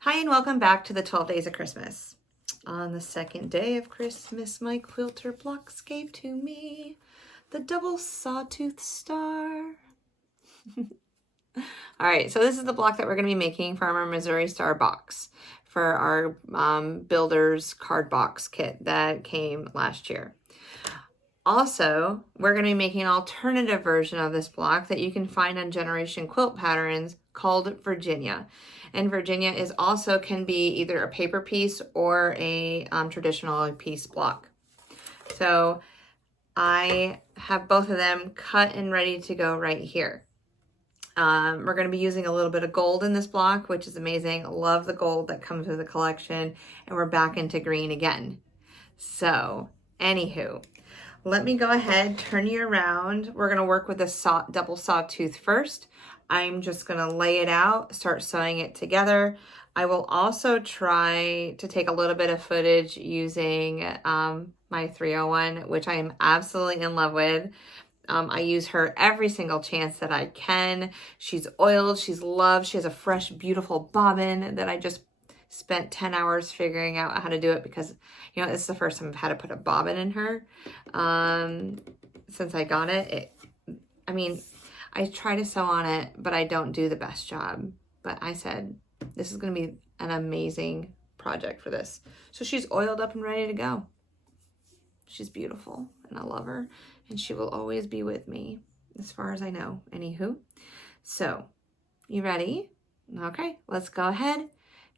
Hi and welcome back to the 12 Days of Christmas. On the second day of Christmas, my quilter blocks gave to me the double sawtooth star. All right, so this is the block that we're going to be making from our Missouri Star box for our builder's card box kit that came last year. Also, we're going to be making an alternative version of this block that you can find on Generation Quilt patterns called Virginia. And Virginia is also can be either a paper piece or a traditional piece block. So I have both of them cut and ready to go right here. We're going to be using a little bit of gold in this block, which is amazing. Love the gold that comes with the collection. And we're back into green again. So, anywho, let me go ahead, turn you around. We're gonna work with a double sawtooth first. I'm just gonna lay it out, start sewing it together. I will also try to take a little bit of footage using my 301, which I am absolutely in love with. I use her every single chance that I can. She's oiled, she's loved, she has a fresh, beautiful bobbin that I just spent 10 hours figuring out how to do it because, you know, it's the first time I've had to put a bobbin in her since I got it. I mean, I try to sew on it, but I don't do the best job. But I said, this is going to be an amazing project for this. So she's oiled up and ready to go. She's beautiful and I love her and she will always be with me as far as I know. Anywho, so you ready? Okay, let's go ahead,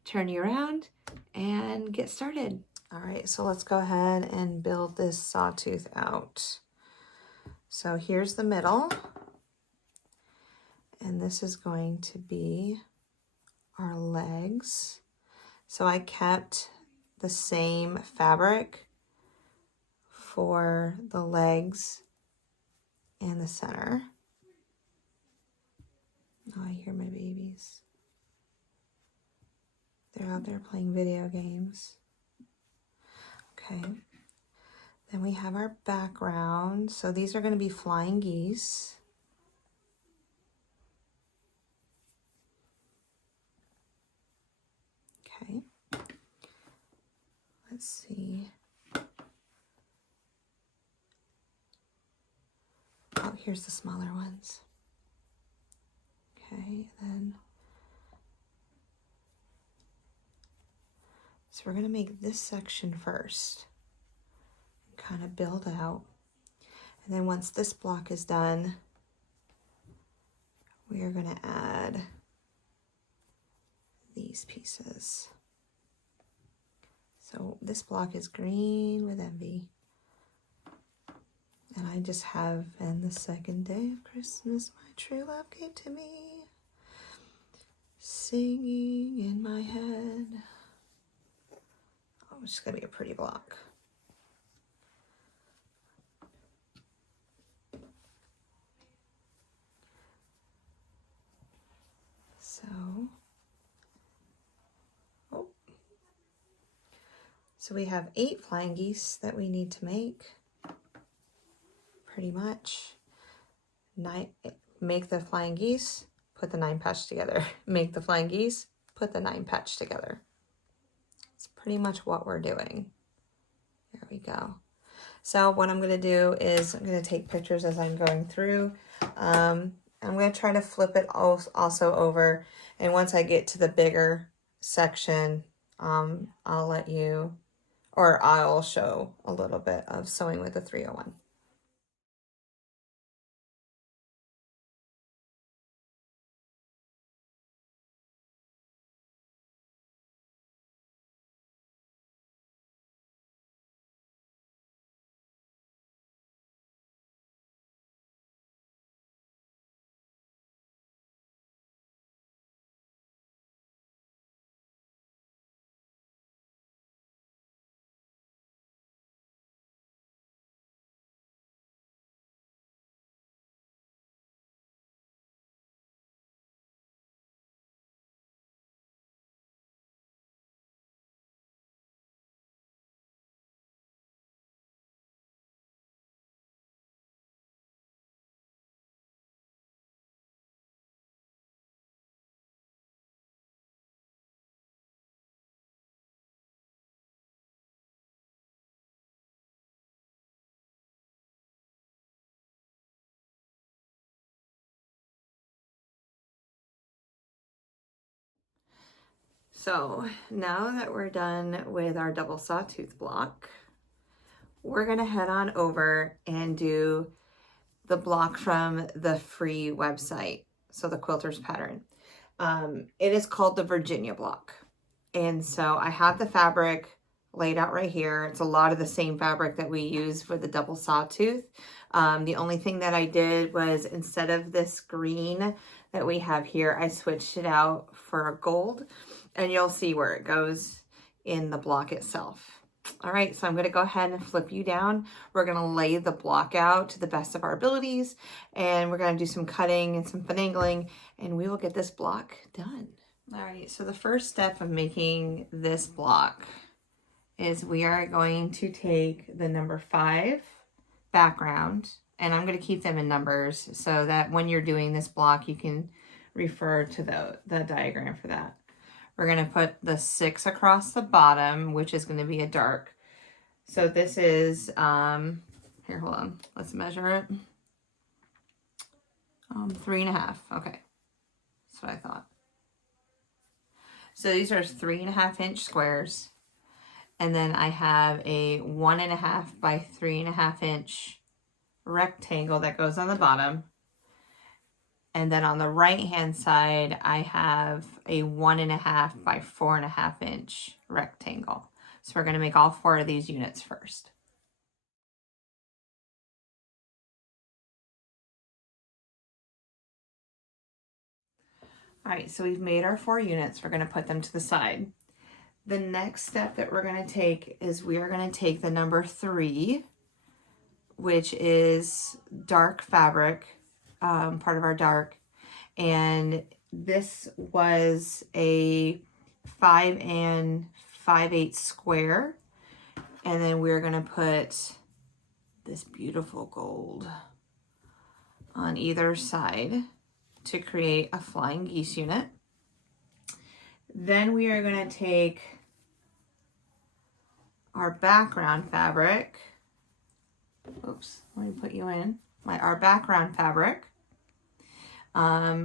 turn you around and get started. All right, so let's go ahead and build this sawtooth out. So here's the middle, and this is going to be our legs. So I kept the same fabric for the legs and the center. Oh, I hear my babies. They're out there playing video games. Okay. Then we have our background. So these are going to be flying geese. Okay. Let's see. Oh, here's the smaller ones. Okay, then. So we're going to make this section first. And kind of build out. And then once this block is done, we are going to add these pieces. So this block is green with envy. And I just have, and the second day of Christmas, my true love gave to me, singing in my head. Oh, it's just gonna be a pretty block. So we have 8 flying geese that we need to make, pretty much. Make the flying geese, put the 9 patch together. Make the flying geese, put the 9 patch together. It's pretty much what we're doing. There we go. So what I'm gonna do is I'm gonna take pictures as I'm going through. I'm gonna try to flip it also over. And once I get to the bigger section, I'll let you, or I'll show a little bit of sewing with the 301. So now that we're done with our double sawtooth block, we're gonna head on over and do the block from the free website. So the quilters pattern. It is called the Virginia block. And so I have the fabric laid out right here. It's a lot of the same fabric that we use for the double sawtooth. The only thing that I did was, instead of this green that we have here, I switched it out for a gold, and you'll see where it goes in the block itself. All right, so I'm going to go ahead and flip you down. We're going to lay the block out to the best of our abilities, and we're going to do some cutting and some finagling, and we will get this block done. All right, so the first step of making this block is we are going to take the number 5 background, and I'm going to keep them in numbers so that when you're doing this block, you can refer to the diagram for that. We're going to put the 6 across the bottom, which is going to be a dark. So this is, here, hold on. Let's measure it. 3.5. Okay. That's what I thought. So these are 3.5 inch squares. And then I have a 1.5 by 3.5 inch rectangle that goes on the bottom. And then on the right hand side, I have a 1.5 by 4.5 inch rectangle. So we're going to make all 4 of these units first. All right, so we've made our 4 units. We're going to put them to the side. The next step that we're going to take is we are going to take the number 3, which is dark fabric, part of our dark. And this was a 5 5/8 square. And then we're going to put this beautiful gold on either side to create a flying geese unit. Then we are going to take our background fabric. Oops, let me put you in. Our background fabric,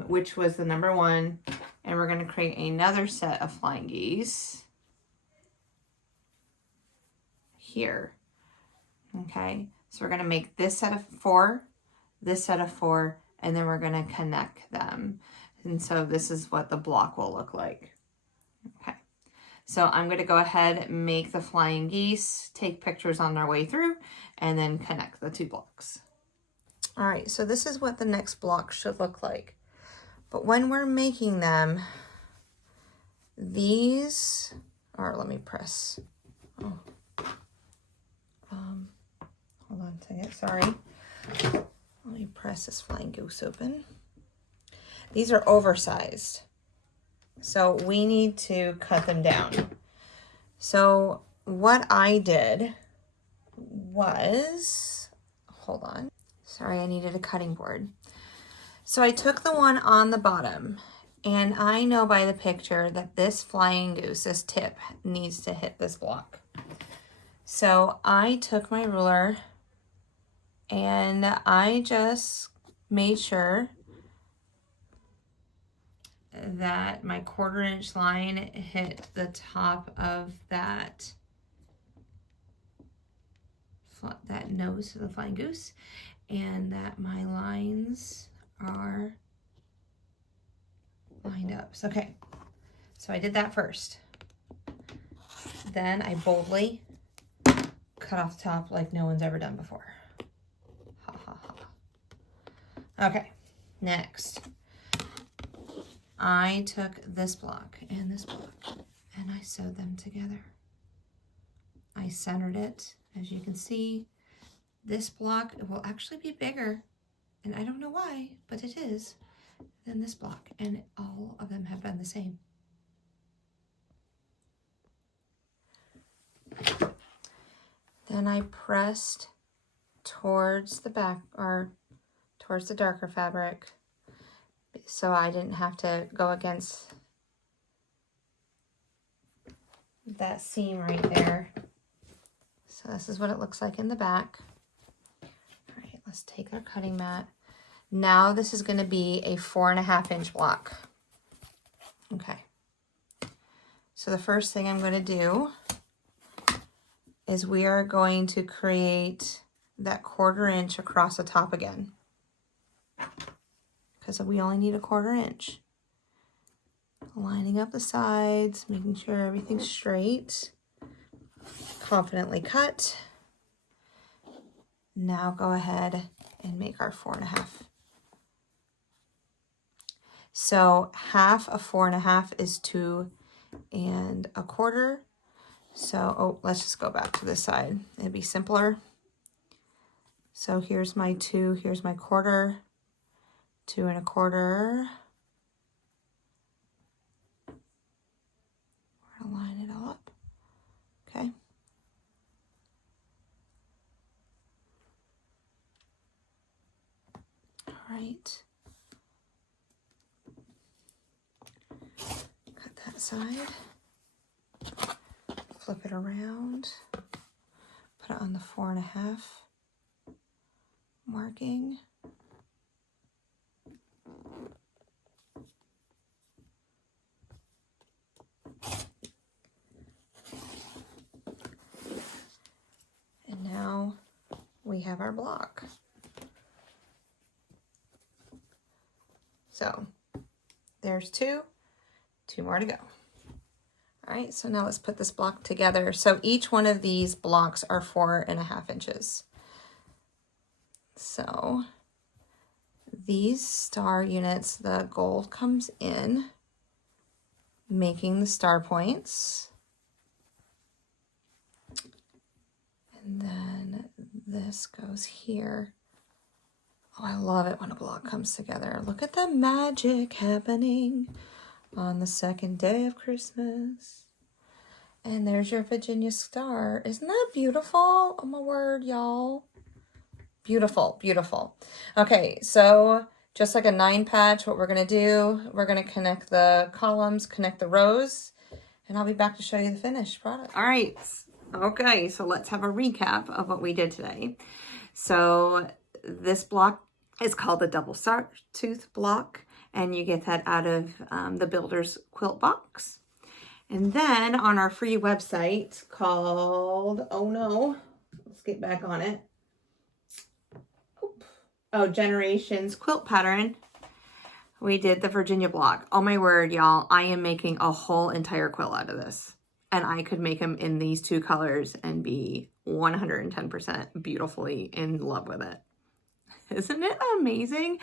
which was the number 1, and we're going to create another set of flying geese here. Okay, so we're going to make this set of 4, this set of 4, and then we're going to connect them. And so this is what the block will look like. Okay, so I'm going to go ahead and make the flying geese, take pictures on their way through, and then connect the 2 blocks. All right, so this is what the next block should look like. But when we're making them, these, or let me press. Oh. Hold on a second, sorry. Let me press this flying goose open. These are oversized, so we need to cut them down. So what I did was, hold on. Sorry, I needed a cutting board. So I took the one on the bottom, and I know by the picture that this flying goose, this tip, needs to hit this block. So I took my ruler and I just made sure that my 1/4 inch line hit the top of that nose of the flying goose, and that my lines are lined up. So, okay, so I did that first. Then I boldly cut off the top like no one's ever done before. Ha ha ha. Okay, next. I took this block and this block and I sewed them together. I centered it. As you can see, this block will actually be bigger, and I don't know why, but it is, than this block, and all of them have been the same. Then I pressed towards the back, or towards the darker fabric, so I didn't have to go against that seam right there. So this is what it looks like in the back. All right, let's take our cutting mat. Now this is going to be a 4.5 inch block. Okay. So the first thing I'm going to do is we are going to create that 1/4 inch across the top again, because we only need a 1/4 inch. Lining up the sides, making sure everything's straight. Confidently cut. Now go ahead and make our 4.5. So half of 4.5 is 2 1/4. So, oh, let's just go back to this side. It'd be simpler. So here's my 2, here's my 1/4, 2 1/4. We're gonna line it all up. Okay. All right. Cut that side. Flip it around. Put it on the 4.5 marking. And now we have our block. So there's 2 more to go. All right, so now let's put this block together. So each one of these blocks are 4.5 inches. So these star units, the gold comes in, making the star points. And then this goes here. Oh, I love it when a block comes together. Look at the magic happening on the 2nd day of Christmas. And there's your Virginia star. Isn't that beautiful? Oh my word, y'all. Beautiful, beautiful. Okay, so just like a 9 patch, what we're gonna do, we're gonna connect the columns, connect the rows, and I'll be back to show you the finished product. All right, okay, so let's have a recap of what we did today. So this block is called the double sawtooth block, and you get that out of the Builder's Quilt Box. And then on our free website called, oh no, let's get back on it. Oh, Generations Quilt Pattern, we did the Virginia block. Oh my word, y'all, I am making a whole entire quilt out of this. And I could make them in these 2 colors and be 110% beautifully in love with it. Isn't it amazing?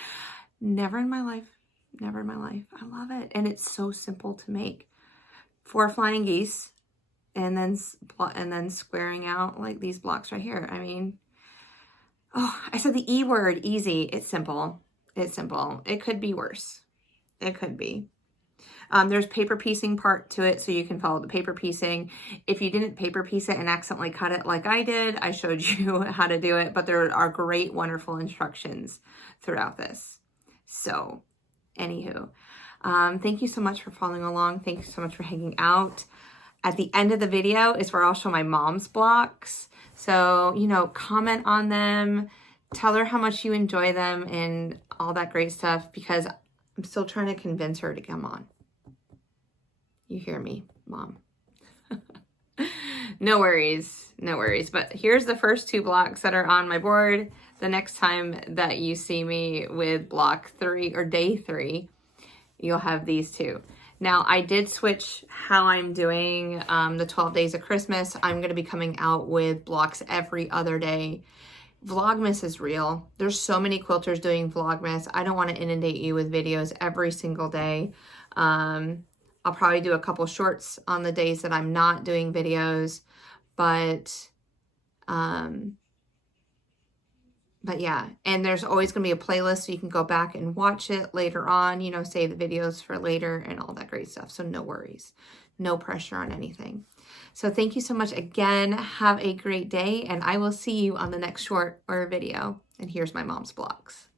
Never in my life. Never in my life. I love it. And it's so simple to make. 4 flying geese and then squaring out like these blocks right here. I mean, oh, I said the E word, easy. It's simple. It's simple. It could be worse. It could be. There's paper piecing part to it, so you can follow the paper piecing. If you didn't paper piece it and accidentally cut it like I did, I showed you how to do it, but there are great, wonderful instructions throughout this. So, anywho, thank you so much for following along. Thank you so much for hanging out. At the end of the video is where I'll show my mom's blocks. So, you know, comment on them, tell her how much you enjoy them and all that great stuff, because I'm still trying to convince her to come on. You hear me, Mom. No worries, no worries. But here's the first 2 blocks that are on my board. The next time that you see me with block 3 or day 3, you'll have these 2. Now, I did switch how I'm doing the 12 days of Christmas. I'm going to be coming out with blocks every other day. Vlogmas is real. There's so many quilters doing Vlogmas. I don't want to inundate you with videos every single day. I'll probably do a couple shorts on the days that I'm not doing videos, but yeah, and there's always going to be a playlist so you can go back and watch it later on, you know, save the videos for later and all that great stuff. So no worries, no pressure on anything. So thank you so much again. Have a great day, and I will see you on the next short or video. And here's my mom's blocks.